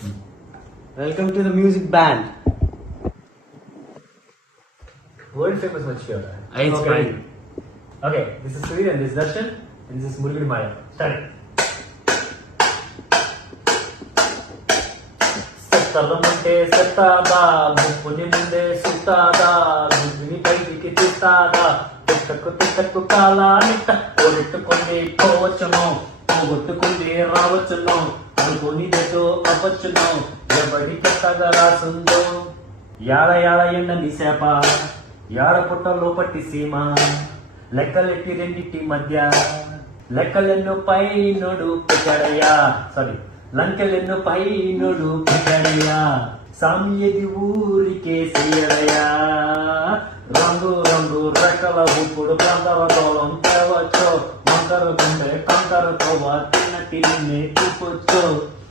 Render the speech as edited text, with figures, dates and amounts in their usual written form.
Welcome to the music band. World famous Machiyara. It's fine. Okay, this is Sudhir and this is Darshan and this is Murugudi Maya. Start. సత్తలమంటే సత్తాదా ముప్పుని ముందే సుత్తాదా గుడ్డిని బయటికి తీస్తాదా తిట్టకు కాలానిట్ట ఓడెట్టుకొని పోవచ్చును పోగొట్టుకుంది రావచ్చును అనుకోనిదేదో అవ్వచ్చును ఎవడి కొత్తగా రాసుందో యాడ ఎన్న నిశాప యాడ పుట్ట లోపట్టి సీమ లెక్కలెట్టి రెండిటి మధ్య లెక్కలెన్నో పైనోడు పెట్టాడయ్యా లంకెలెన్నో పైనోడు పెట్టాడయ్యా సామ్యది ఊరికే చెయ్యడయ్యా రంగు రెక్కల ఉప్పుడు కందర తోళం తేవచ్చు వంకర గుండె కంకర తోవ తిన్నటి చూపొచ్చు